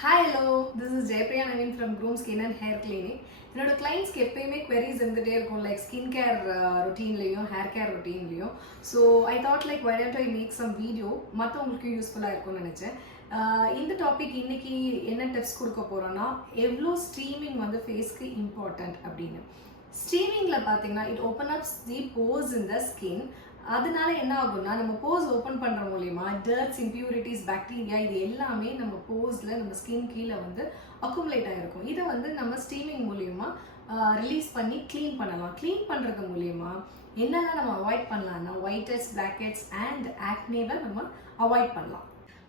Hi, hello. This is Jaypriya Naveen from Groom Skin and Hair Clinic. என்னோட கிளைண்ட்ஸ்க்கு எப்பயுமே queries இருந்துகிட்டே இருக்கும் like skin care ரொட்டீன்லேயும் hair care ரொட்டீன்லேயும். So I thought like why don't I make some video மற்றவங்களுக்கு யூஸ்ஃபுல்லாக இருக்கும்னு நினச்சேன். இந்த டாபிக் இன்னைக்கு என்ன டிப்ஸ் கொடுக்க போகிறோன்னா எவ்வளோ ஸ்ட்ரீமிங் வந்து ஃபேஸ்க்கு இம்பார்ட்டண்ட் அப்படின்னு. ஸ்ட்ரீமிங்கில் பார்த்தீங்கன்னா it open ups the force in the skin. அதனால என்ன ஆகும்னா நம்ம போர்ஸ் ஓப்பன் பண்ணுற மூலிமா டர்ட்ஸ், இம்பியூரிட்டிஸ், பாக்டீரியா இது எல்லாமே நம்ம போர்ஸில் நம்ம ஸ்கின் கீழே வந்து அக்குமுலேட் ஆகிருக்கும். இதை வந்து நம்ம ஸ்டீமிங் மூலிமா ரிலீஸ் பண்ணி க்ளீன் பண்ணலாம். க்ளீன் பண்ணுறது மூலிமா என்னெல்லாம் நம்ம அவாய்ட் பண்ணலாம்னா ஒயிட்ஹெட்ஸ், பிளாக்ஹெட்ஸ் அண்ட் ஆக்னேவை நம்ம அவாய்ட் பண்ணலாம்.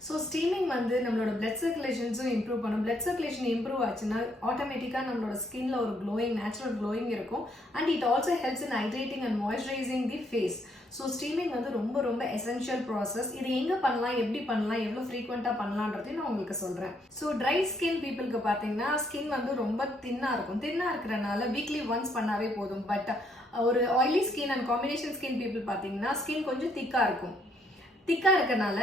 ஸோ ஸ்டீமிங் வந்து நம்மளோட பிளட் சர்க்குலேஷன்ஸும் இம்ப்ரூவ் பண்ணும். பிளட் சர்க்குலேஷன் இம்ப்ரூவ் ஆச்சுன்னா ஆட்டோமேட்டிக்காக நம்மளோட ஸ்கின்ல ஒரு க்ளோயிங், நேச்சுரல் க்ளோயிங் இருக்கும். And it also helps in hydrating and moisturising the face. So steaming வந்து ரொம்ப ரொம்ப எசென்ஷியல் ப்ராசஸ். இது எங்கே பண்ணலாம், எப்படி பண்ணலாம், எவ்வளோ ஃப்ரீக்வெண்ட்டாக பண்ணலான்றதையும் நான் உங்களுக்கு சொல்கிறேன். ஸோ ட்ரை ஸ்கின் பீப்புளுக்கு பார்த்தீங்கன்னா ஸ்கின் வந்து ரொம்ப தின்னாக இருக்கும். தின்னாக இருக்கிறனால வீக்லி ஒன்ஸ் பண்ணாவே போதும். பட் ஒரு oily skin and combination skin people பார்த்தீங்கன்னா ஸ்கின் கொஞ்சம் திக்காக இருக்கும். திக்காக இருக்கிறனால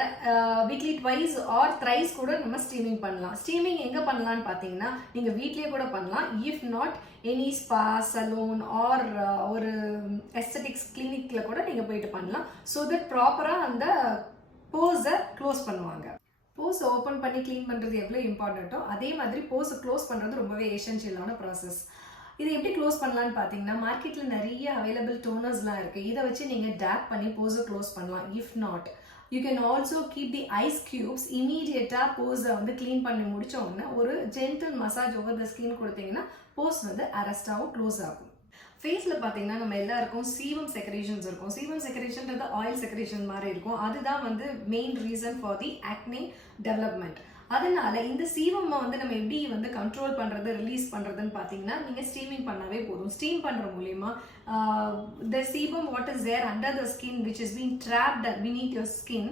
வீக்லி ட்வைஸ் ஆர் த்ரைஸ் கூட நம்ம ஸ்டீமிங் பண்ணலாம். ஸ்டீமிங் எங்கே பண்ணலான்னு பார்த்தீங்கன்னா நீங்கள் வீட்லேயே கூட பண்ணலாம். If not any spa, salon or ஒரு எஸ்தட்டிக்ஸ் கிளினிக்கில் கூட நீங்கள் போயிட்டு பண்ணலாம். ஸோ தட் ப்ராப்பராக அந்த போஸை க்ளோஸ் பண்ணுவாங்க. போஸ் ஓப்பன் பண்ணி க்ளீன் பண்ணுறது எவ்வளோ இம்பார்ட்டண்ட்டோ அதே மாதிரி போஸை க்ளோஸ் பண்ணுறது ரொம்பவே எசென்ஷியலான ப்ராசஸ். இது எப்படி க்ளோஸ் பண்ணலான்னு பார்த்தீங்கன்னா மார்க்கெட்டில் நிறைய அவைலபிள் டோனர்ஸ்லாம் இருக்குது. இதை வச்சு நீங்கள் டேப் பண்ணி போஸை க்ளோஸ் பண்ணலாம். If not you can also keep the ice cubes. இமீடியட்டாக போஸை வந்து க்ளீன் பண்ணி முடிச்ச உடனே ஒரு gentle massage over the skin கொடுத்தீங்கன்னா போஸ் வந்து அரெஸ்டாகவும் க்ளோஸ் ஆகும். ஃபேஸில் பார்த்தீங்கன்னா நம்ம எல்லாருக்கும் சீபம் செக்ரேஷன்ஸ் இருக்கும். சீபம் செக்ரேஷன்றது ஆயில் செக்ரேஷன் மாதிரி இருக்கும். அதுதான் வந்து main reason for the acne development. அதனால இந்த சீபமை வந்து நம்ம எப்படி வந்து கண்ட்ரோல் பண்ணுறது, ரிலீஸ் பண்ணுறதுன்னு பார்த்தீங்கன்னா நீங்கள் ஸ்டீமிங் பண்ணாவே போதும். ஸ்டீம் பண்ணுற மூலிமா the sebum what is there under the skin which is being trapped beneath your skin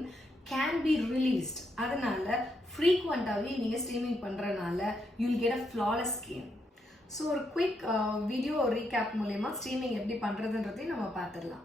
can be released. அதனால ஃப்ரீக்வெண்ட்டாகவே நீங்கள் ஸ்டீமிங் பண்ணுறனால you will get a flawless skin. So ஒரு குவிக் வீடியோ ரீகேப் மூலயமா steaming எப்படி பண்ணுறதுன்றதையும் நம்ம பார்த்துடலாம்.